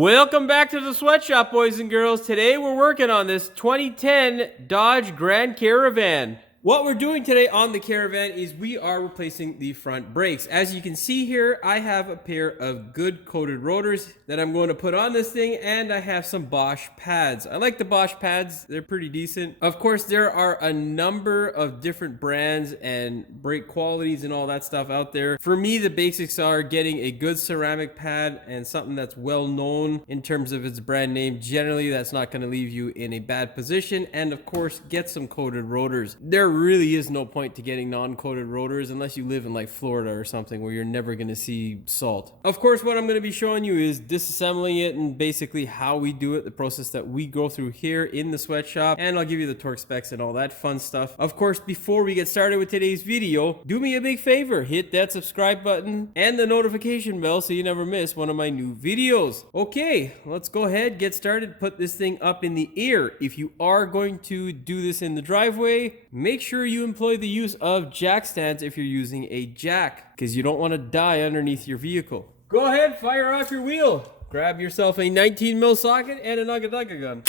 Welcome back to the sweatshop, boys and girls. Today we're working on this 2010 Dodge Grand Caravan. What we're doing today on the Caravan is we are replacing the front brakes. As you can see here, I have a pair of good coated rotors that I'm going to put on this thing, and I have some Bosch pads. I like the Bosch pads, they're pretty decent. Of course, there are a number of different brands and brake qualities and all that stuff out there. For me, the basics are getting a good ceramic pad and something that's well known in terms of its brand name. Generally, that's not going to leave you in a bad position. And of course, get some coated rotors. There really is no point to getting non-coated rotors unless you live in like Florida or something where you're never going to see salt. Of course, what I'm going to be showing you is disassembling it and basically how we do it, the process that we go through here in the sweatshop, and I'll give you the torque specs and all that fun stuff. Of course, before we get started with today's video, do me a big favor, hit that subscribe button and the notification bell so you never miss one of my new videos. Okay, let's go ahead, get started, put this thing up in the air. If you are going to do this in the driveway, make sure you employ the use of jack stands if you're using a jack, because you don't want to die underneath your vehicle. Go ahead, fire off your wheel. Grab yourself a 19mm socket and a nugget gun.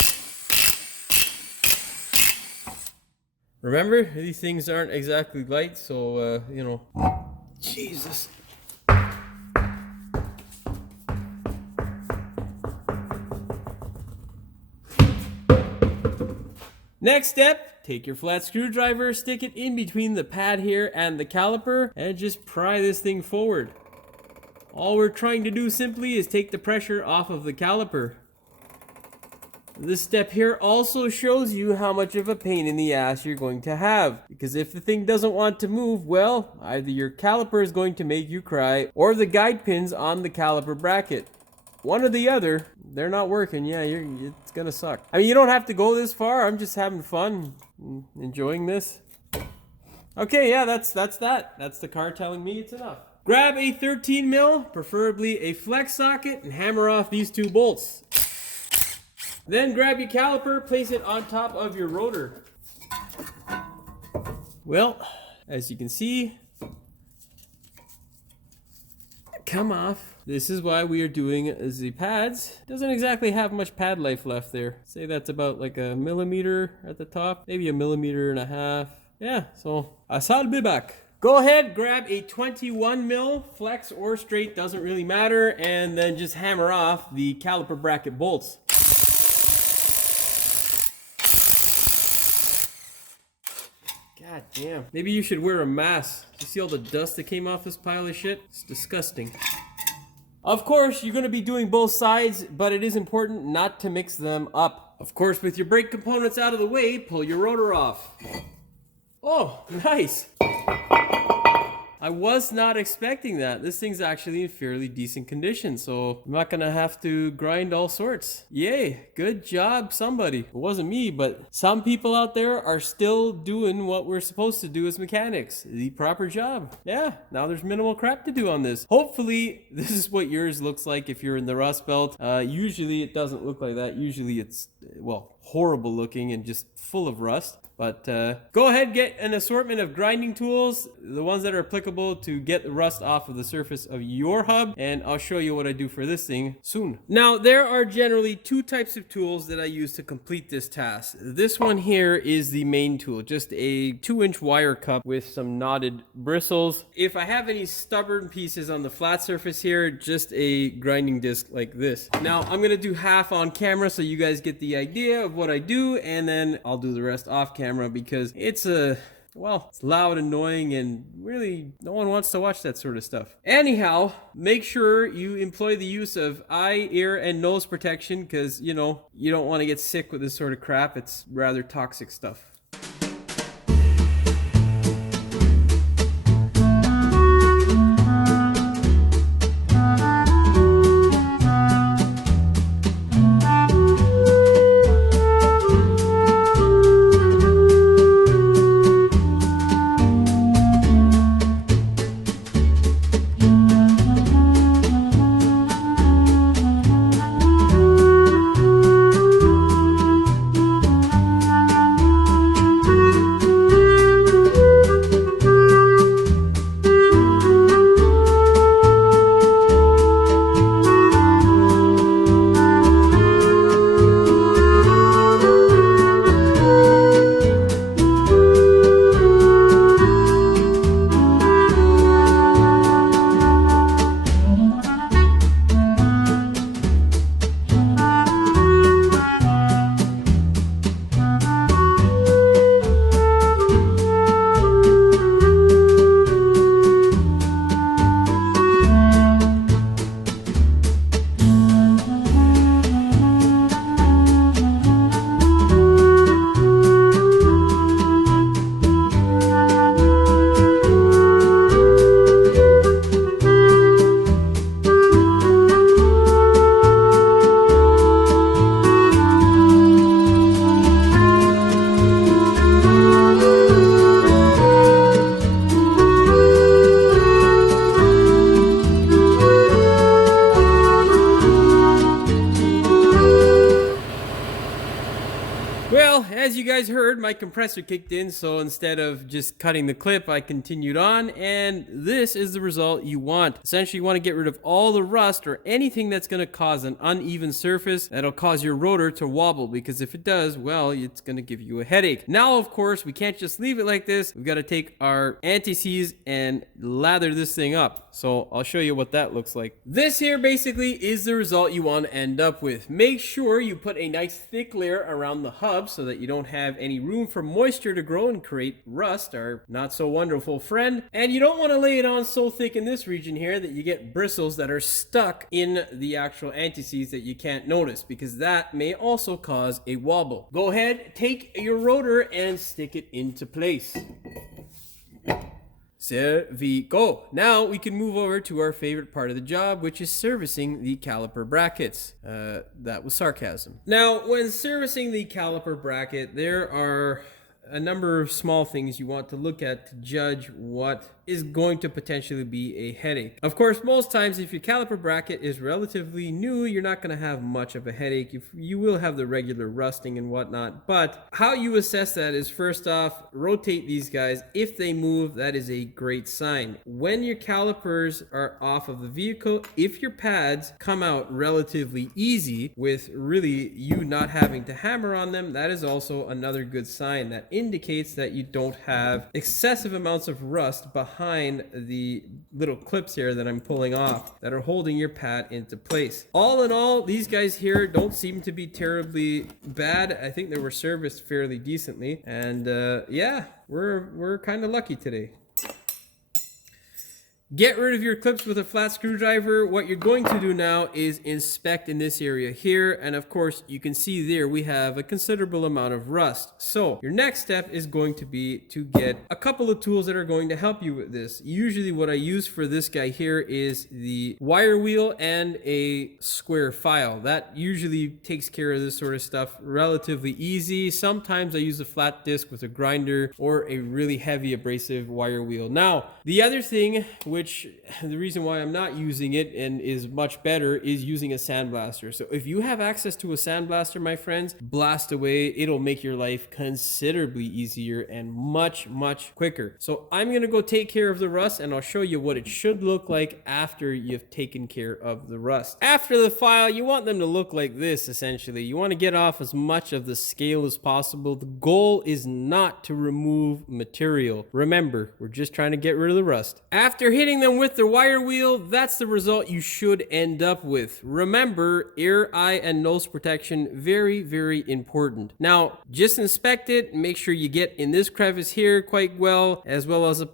Remember, these things aren't exactly light, so, you know. Jesus. Next step, take your flat screwdriver, stick it in between the pad here and the caliper, and just pry this thing forward. All we're trying to do simply is take the pressure off of the caliper. This step here also shows you how much of a pain in the ass you're going to have. Because if the thing doesn't want to move, well, either your caliper is going to make you cry, or the guide pins on the caliper bracket. One or the other, they're not working. Yeah, it's gonna suck. I mean, you don't have to go this far. I'm just having fun, enjoying this. Okay, yeah, that's that. That's the car telling me it's enough. Grab a 13mm, preferably a flex socket, and hammer off these two bolts. Then grab your caliper, place it on top of your rotor. Well, as you can see, come off. This is why we are doing the pads. Doesn't exactly have much pad life left there. Say that's about like a millimeter at the top, maybe a millimeter and a half. Yeah, so I'll be back. Go ahead, grab a 21mm, flex or straight, doesn't really matter, and then just hammer off the caliper bracket bolts. God damn. Maybe you should wear a mask. You see all the dust that came off this pile of shit? It's disgusting. Of course, you're going to be doing both sides, but it is important not to mix them up. Of course, with your brake components out of the way, pull your rotor off. Oh, nice. I was not expecting that. This thing's actually in fairly decent condition, so I'm not gonna have to grind all sorts. Yay, good job, somebody. It wasn't me, but some people out there are still doing what we're supposed to do as mechanics. The proper job. Yeah, now there's minimal crap to do on this. Hopefully, this is what yours looks like if you're in the Rust Belt. Usually it doesn't look like that. Usually it's, well, horrible looking and just full of rust. But go ahead, get an assortment of grinding tools, the ones that are applicable to get the rust off of the surface of your hub, and I'll show you what I do for this thing soon. Now, there are generally two types of tools that I use to complete this task. This one here is the main tool, just a 2-inch wire cup with some knotted bristles. If I have any stubborn pieces on the flat surface here, just a grinding disc like this. Now, I'm gonna do half on camera so you guys get the idea of what I do, and then I'll do the rest off camera, because it's it's loud, annoying, and really no one wants to watch that sort of stuff. Anyhow, make sure you employ the use of eye, ear, and nose protection, because you know you don't want to get sick with this sort of crap. It's rather toxic stuff. Well, as you guys heard, my compressor kicked in, so instead of just cutting the clip, I continued on, and this is the result you want. Essentially, you want to get rid of all the rust or anything that's going to cause an uneven surface that'll cause your rotor to wobble, because if it does, well, it's going to give you a headache. Now, of course, we can't just leave it like this. We've got to take our anti-seize and lather this thing up. So I'll show you what that looks like. This here basically is the result you want to end up with. Make sure you put a nice thick layer around the hub so that you don't have any room for moisture to grow and create rust, our not so wonderful friend. And you don't want to lay it on so thick in this region here that you get bristles that are stuck in the actual anti-seize that you can't notice, because that may also cause a wobble. Go ahead, take your rotor and stick it into place. There we go. Now we can move over to our favorite part of the job, which is servicing the caliper brackets. That was sarcasm. Now, when servicing the caliper bracket, there are a number of small things you want to look at to judge what is going to potentially be a headache. Of course, most times if your caliper bracket is relatively new, you're not going to have much of a headache. You will have the regular rusting and whatnot, but how you assess that is, first off, rotate these guys. If they move, that is a great sign. When your calipers are off of the vehicle, if your pads come out relatively easy with really you not having to hammer on them, that is also another good sign. That indicates that you don't have excessive amounts of rust behind the little clips here that I'm pulling off that are holding your pad into place. All in all, these guys here don't seem to be terribly bad. I think they were serviced fairly decently, and yeah, we're kind of lucky today. Get rid of your clips with a flat screwdriver. What you're going to do now is inspect in this area here. And of course, you can see there we have a considerable amount of rust. So your next step is going to be to get a couple of tools that are going to help you with this. Usually what I use for this guy here is the wire wheel and a square file. That usually takes care of this sort of stuff relatively easy. Sometimes I use a flat disc with a grinder or a really heavy abrasive wire wheel. Now, the other thing, which the reason why I'm not using it and is much better, is using a sandblaster. So if you have access to a sandblaster, my friends, blast away. It'll make your life considerably easier and much quicker. So I'm going to go take care of the rust, and I'll show you what it should look like after you've taken care of the rust. After the file, you want them to look like this, essentially. You want to get off as much of the scale as possible. The goal is not to remove material. Remember, we're just trying to get rid of the rust. After hitting them with the wire wheel, that's the result you should end up with. Remember, ear, eye, and nose protection, very important. Now, just inspect it, make sure you get in this crevice here quite well as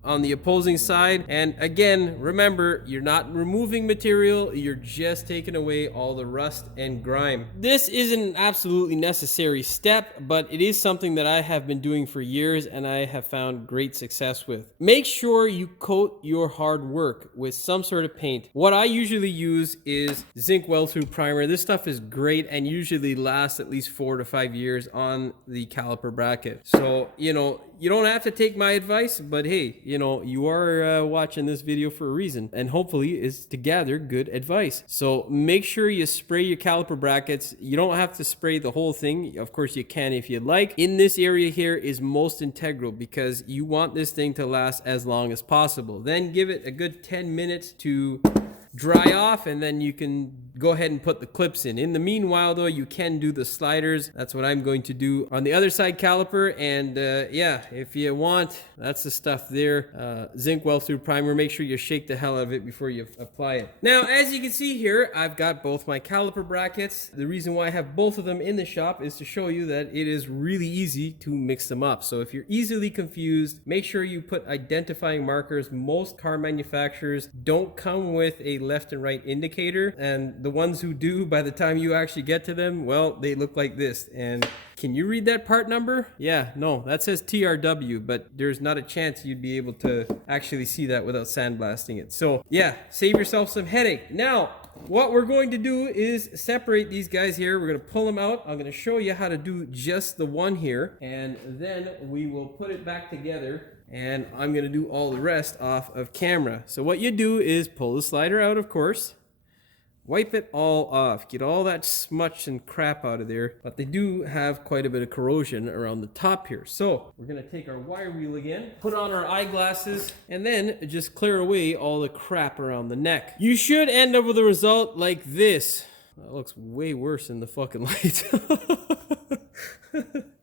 on the opposing side. And again, remember, you're not removing material, you're just taking away all the rust and grime. This isn't an absolutely necessary step, but it is something that I have been doing for years and I have found great success with. Make sure you coat your hard work with some sort of paint. What I usually use is zinc weld-through primer. This stuff is great and usually lasts at least 4 to 5 years on the caliper bracket. So, you know, you don't have to take my advice, but hey, you know, you are watching this video for a reason, and hopefully is to gather good advice. So make sure you spray your caliper brackets. You don't have to spray the whole thing. Of course you can if you'd like. In this area here is most integral because you want this thing to last as long as possible. Then give it a good 10 minutes to dry off, and then you can go ahead and put the clips in. In the meanwhile, though, you can do the sliders. That's what I'm going to do on the other side caliper. And yeah, if you want, that's the stuff there. Zinc weld-through primer. Make sure you shake the hell out of it before you apply it. Now, as you can see here, I've got both my caliper brackets. The reason why I have both of them in the shop is to show you that it is really easy to mix them up. So if you're easily confused, make sure you put identifying markers. Most car manufacturers don't come with a left and right indicator, and the ones who do, by the time you actually get to them, well, they look like this. And can you read that part number? Yeah, no, that says TRW, but there's not a chance you'd be able to actually see that without sandblasting it. So yeah, save yourself some headache. Now, what we're going to do is separate these guys here. We're going to pull them out. I'm going to show you how to do just the one here, and then we will put it back together. And I'm going to do all the rest off of camera. So what you do is pull the slider out, of course. wipe it all off. Get all that smutch and crap out of there. But they do have quite a bit of corrosion around the top here. So we're gonna take our wire wheel again, put on our eyeglasses, and then just clear away all the crap around the neck. You should end up with a result like this. That looks way worse in the fucking light.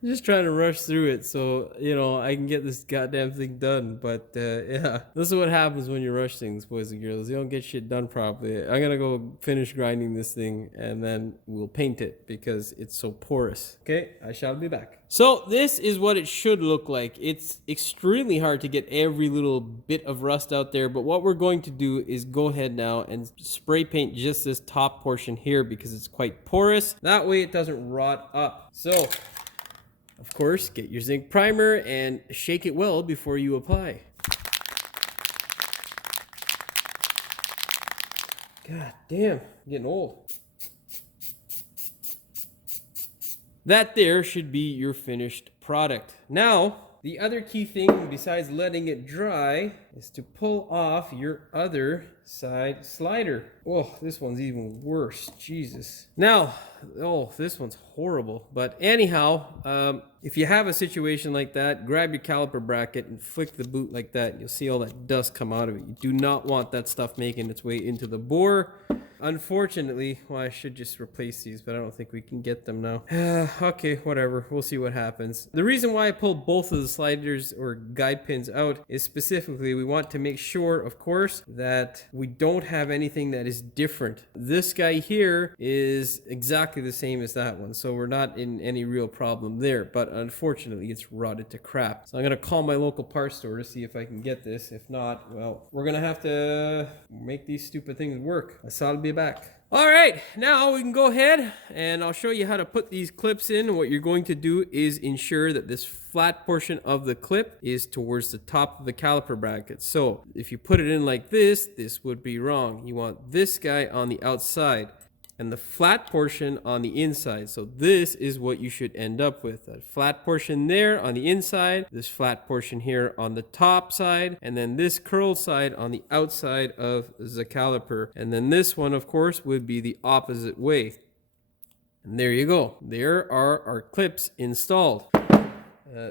Just trying to rush through it so, you know, I can get this goddamn thing done. But, yeah. This is what happens when you rush things, boys and girls. You don't get shit done properly. I'm gonna go finish grinding this thing and then we'll paint it because it's so porous. Okay? I shall be back. So, this is what it should look like. It's extremely hard to get every little bit of rust out there, but what we're going to do is go ahead now and spray paint just this top portion here because it's quite porous. That way it doesn't rot up. So, of course, get your zinc primer and shake it well before you apply. God damn, I'm getting old. That there should be your finished product. Now, the other key thing besides letting it dry is to pull off your other side slider. Oh, this one's even worse. Jesus. Now, oh, this one's horrible. But anyhow, if you have a situation like that, grab your caliper bracket and flick the boot like that. You'll see all that dust come out of it. You do not want that stuff making its way into the bore. Unfortunately, well, I should just replace these, but I don't think we can get them now. Okay, whatever. We'll see what happens. The reason why I pulled both of the sliders or guide pins out is specifically we want to make sure, of course, that we don't have anything that is different. This guy here is exactly the same as that one, so we're not in any real problem there, but unfortunately, it's rotted to crap. So I'm going to call my local parts store to see if I can get this. If not, well, we're going to have to make these stupid things work. I'll be back. All right, now we can go ahead and I'll show you how to put these clips in. What you're going to do is ensure that this flat portion of the clip is towards the top of the caliper bracket. So if you put it in like this would be wrong. You want this guy on the outside and the flat portion on the inside. So this is what you should end up with. That flat portion there on the inside, this flat portion here on the top side, and then this curled side on the outside of the caliper. And then this one, of course, would be the opposite way. And there you go. There are our clips installed.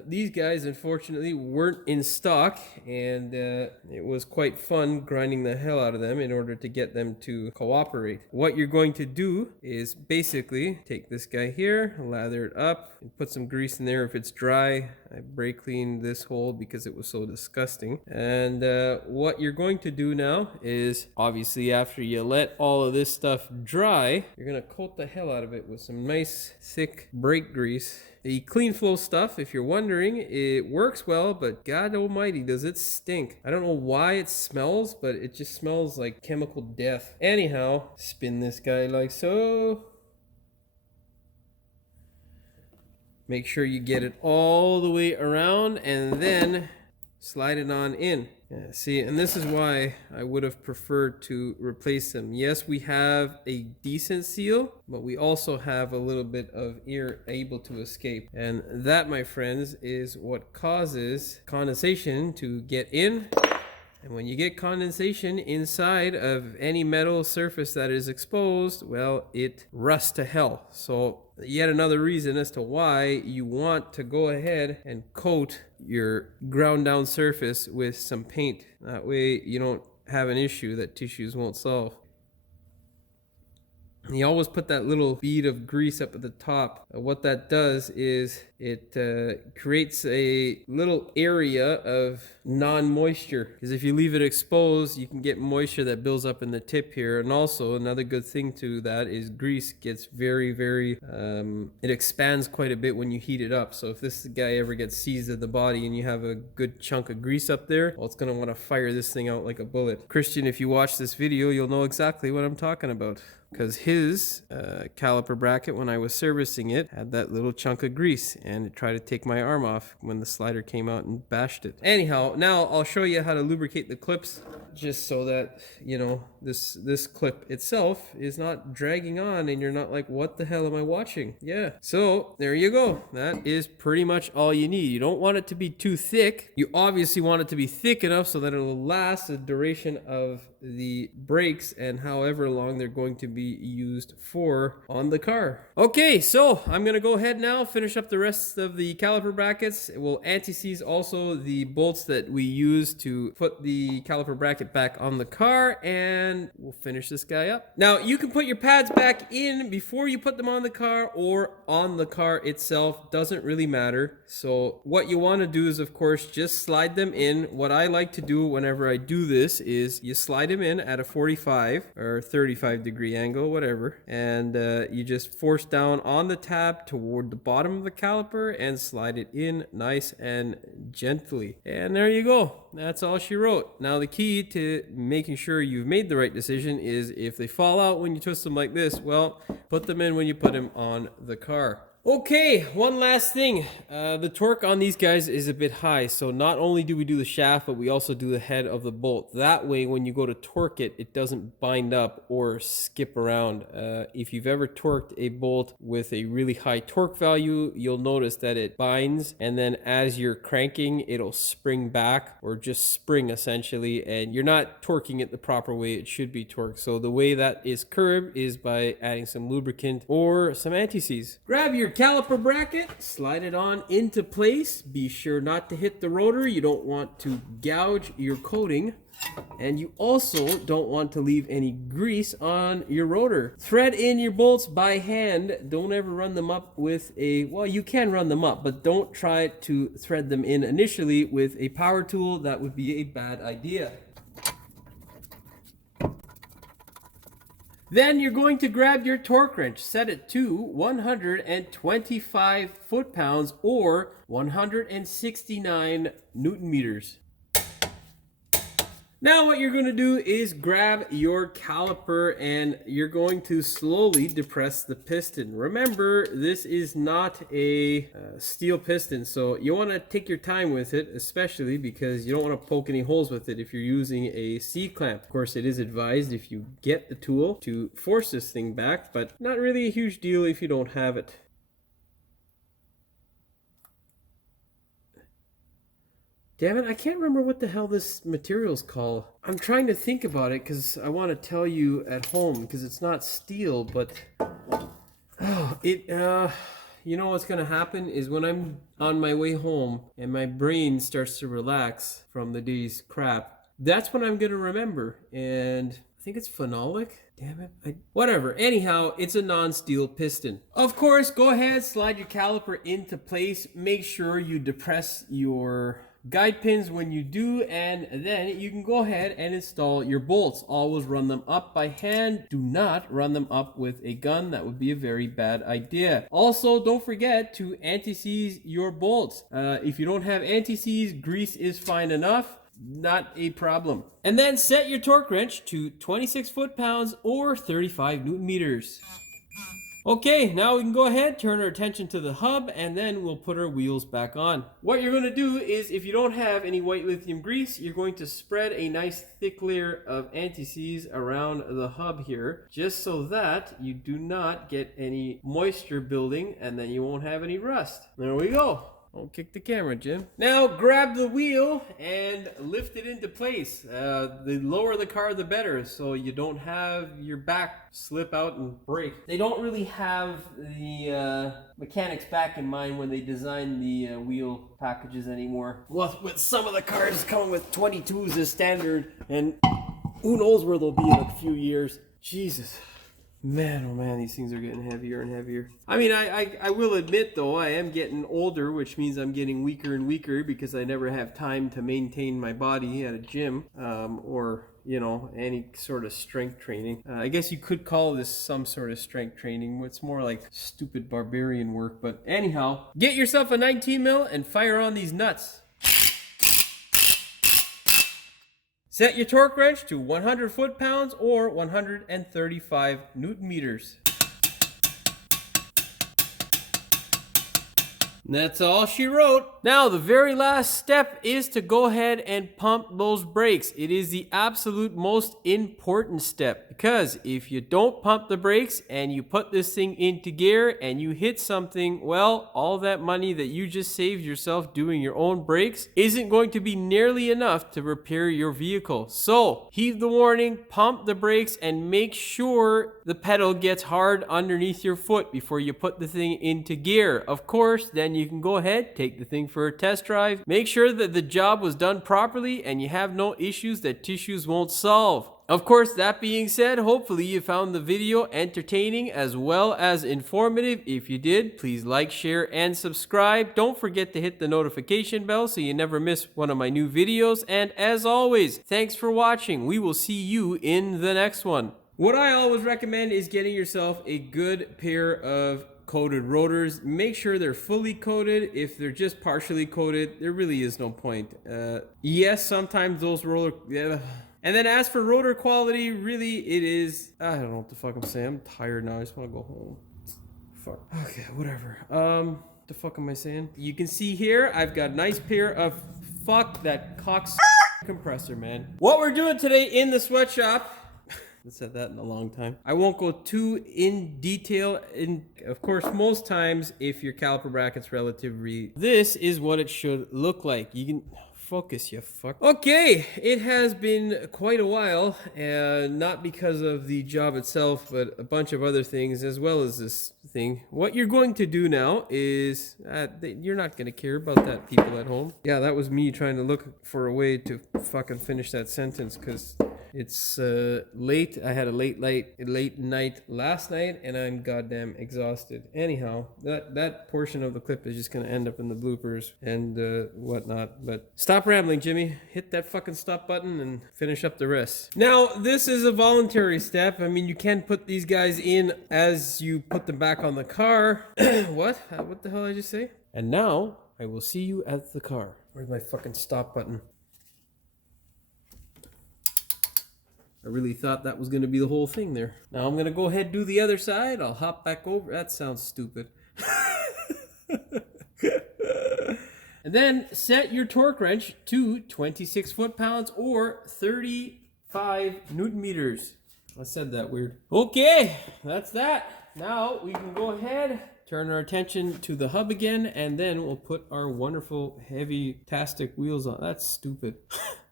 These guys, unfortunately, weren't in stock, and it was quite fun grinding the hell out of them in order to get them to cooperate. What you're going to do is basically take this guy here, lather it up, and put some grease in there if it's dry. I brake cleaned this hole because it was so disgusting. And what you're going to do now is, obviously, after you let all of this stuff dry, you're going to coat the hell out of it with some nice, thick brake grease. The clean flow stuff, if you're wondering, it works well, but God almighty, does it stink. I don't know why it smells, but it just smells like chemical death. Anyhow, spin this guy like so. Make sure you get it all the way around and then slide it on in. Yeah, see, and this is why I would have preferred to replace them. Yes, we have a decent seal, but we also have a little bit of air able to escape. And that, my friends, is what causes condensation to get in. And when you get condensation inside of any metal surface that is exposed, well, it rusts to hell. So yet another reason as to why you want to go ahead and coat your ground down surface with some paint. That way you don't have an issue that tissues won't solve. And you always put that little bead of grease up at the top. What that does is it creates a little area of non-moisture. Because if you leave it exposed, you can get moisture that builds up in the tip here. And also another good thing to that is grease gets very, it expands quite a bit when you heat it up. So if this guy ever gets seized in the body and you have a good chunk of grease up there, well, it's going to want to fire this thing out like a bullet. Christian, if you watch this video, you'll know exactly what I'm talking about. Because his caliper bracket, when I was servicing it, had that little chunk of grease, and it tried to take my arm off when the slider came out and bashed it. Anyhow, now I'll show you how to lubricate the clips, just so that, you know, this clip itself is not dragging on and you're not like, what the hell am I watching? Yeah, so there you go. That is pretty much all you need. You don't want it to be too thick. You obviously want it to be thick enough so that it'll last the duration of the brakes and however long they're going to be used for on the car. Okay, so I'm gonna go ahead now, finish up the rest of the caliper brackets. We'll anti-seize also the bolts that we use to put the caliper bracket back on the car, and we'll finish this guy up. Now, you can put your pads back in before you put them on the car or on the car itself, doesn't really matter. So what you want to do is, of course, just slide them in. What I like to do whenever I do this is you slide them in at a 45 or 35 degree angle, whatever, and you just force down on the tab toward the bottom of the caliper and slide it in nice and gently. And there you go. That's all she wrote. Now the key to making sure you've made the right decision is if they fall out when you twist them like this, well, put them in when you put them on the car. Okay, one last thing. The torque on these guys is a bit high, so not only do we do the shaft, but we also do the head of the bolt. That way, when you go to torque it, it doesn't bind up or skip around. If you've ever torqued a bolt with a really high torque value, you'll notice that it binds, and then as you're cranking, it'll spring back, or just spring essentially, and you're not torquing it the proper way it should be torqued. So the way that is curbed is by adding some lubricant or some anti-seize. Grab your caliper bracket, slide it on into place. Be sure not to hit the rotor. You don't want to gouge your coating, and you also don't want to leave any grease on your rotor. Thread in your bolts by hand. Don't ever run them up with a, well, you can run them up, but don't try to thread them in initially with a power tool. That would be a bad idea. Then you're going to grab your torque wrench, set it to 125 foot-pounds or 169 Newton meters. Now what you're going to do is grab your caliper and you're going to slowly depress the piston. Remember, this is not a steel piston, so you want to take your time with it, especially because you don't want to poke any holes with it if you're using a C-clamp. Of course, it is advised if you get the tool to force this thing back, but not really a huge deal if you don't have it. Damn it, I can't remember what the hell this material's called. I'm trying to think about it because I want to tell you at home because it's not steel, but you know what's going to happen is when I'm on my way home and my brain starts to relax from the day's crap, that's when I'm going to remember. And I think it's phenolic. Damn it. Whatever. Anyhow, it's a non-steel piston. Of course, go ahead, slide your caliper into place. Make sure you depress your guide pins when you do, and then you can go ahead and install your bolts. Always run them up by hand. Do not run them up with a gun. That would be a very bad idea. Also, don't forget to anti-seize your bolts. If you don't have anti-seize, grease is fine enough. Not a problem. And then set your torque wrench to 26 foot-pounds or 35 Newton meters. Okay, now we can go ahead, turn our attention to the hub, and then we'll put our wheels back on. What you're going to do is, if you don't have any white lithium grease, you're going to spread a nice thick layer of anti-seize around the hub here, just so that you do not get any moisture building, and then you won't have any rust. There we go. Don't kick the camera, Jim. Now grab the wheel and lift it into place. The lower the car, the better, so you don't have your back slip out and break. They don't really have the mechanics back in mind when they design the wheel packages anymore. Well, with some of the cars coming with 22s as standard, and who knows where they'll be in a few years. Jesus. Man, oh man, these things are getting heavier and heavier. I mean, I will admit, though, I am getting older, which means I'm getting weaker and weaker because I never have time to maintain my body at a gym or, you know, any sort of strength training. I guess you could call this some sort of strength training. It's more like stupid barbarian work. But anyhow, get yourself a 19 mil and fire on these nuts. Set your torque wrench to 100 foot-pounds or 135 Newton meters. That's all she wrote. Now, the very last step is to go ahead and pump those brakes. It is the absolute most important step, because if you don't pump the brakes and you put this thing into gear and you hit something, well, all that money that you just saved yourself doing your own brakes isn't going to be nearly enough to repair your vehicle. So, heed the warning, pump the brakes, and make sure the pedal gets hard underneath your foot before you put the thing into gear. Of course, then you can go ahead, take the thing for a test drive, make sure that the job was done properly and you have no issues that tissues won't solve. Of course, that being said, hopefully you found the video entertaining as well as informative. If you did, please like, share, and subscribe. Don't forget to hit the notification bell so you never miss one of my new videos. And as always, thanks for watching. We will see you in the next one. What I always recommend is getting yourself a good pair of coated rotors. Make sure they're fully coated. If they're just partially coated, there really is no point. Yes, sometimes those And then as for rotor quality, really it is, I don't know what the fuck I'm saying. I'm tired now. I just want to go home. Fuck. Okay, whatever. What the fuck am I saying? You can see here, I've got a nice pair of, fuck that cocks compressor, man. What we're doing today in the sweatshop, I haven't said that in a long time. I won't go too in detail. Of course, most times, if your caliper bracket's relatively, this is what it should look like. You can focus, you fuck. Okay, it has been quite a while, not because of the job itself, but a bunch of other things, as well as this thing. What you're going to do now is, you're not going to care about that, people at home. Yeah, that was me trying to look for a way to fucking finish that sentence, because it's late. I had a late night last night, and I'm goddamn exhausted. Anyhow, that portion of the clip is just gonna end up in the bloopers and whatnot. But stop rambling, Jimmy. Hit that fucking stop button and finish up the rest. Now, this is a voluntary step. I mean, you can put these guys in as you put them back on the car. What? What the hell did I just say? And now, I will see you at the car. Where's my fucking stop button? I really thought that was going to be the whole thing there. Now I'm going to go ahead and do the other side. I'll hop back over. That sounds stupid. And then set your torque wrench to 26 foot-pounds or 35 newton meters. I said that weird. Okay, that's that. Now we can go ahead, turn our attention to the hub again, and then we'll put our wonderful heavy-tastic wheels on. That's stupid.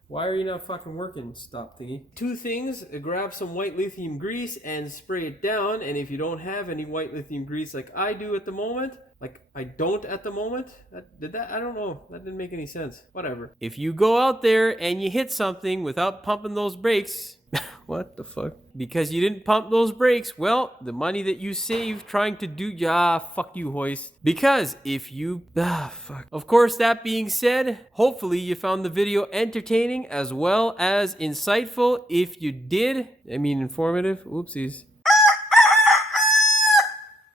Why are you not fucking working, stop thingy? Two things, grab some white lithium grease and spray it down. And if you don't have any white lithium grease like I do at the moment, I don't know. That didn't make any sense. Whatever. If you go out there and you hit something without pumping those brakes, what the fuck? Because you didn't pump those brakes, well, the money that you saved trying to do, fuck you, Hoist. Because if you, fuck. Of course, that being said, hopefully you found the video entertaining as well as insightful. If you did, I mean informative, oopsies.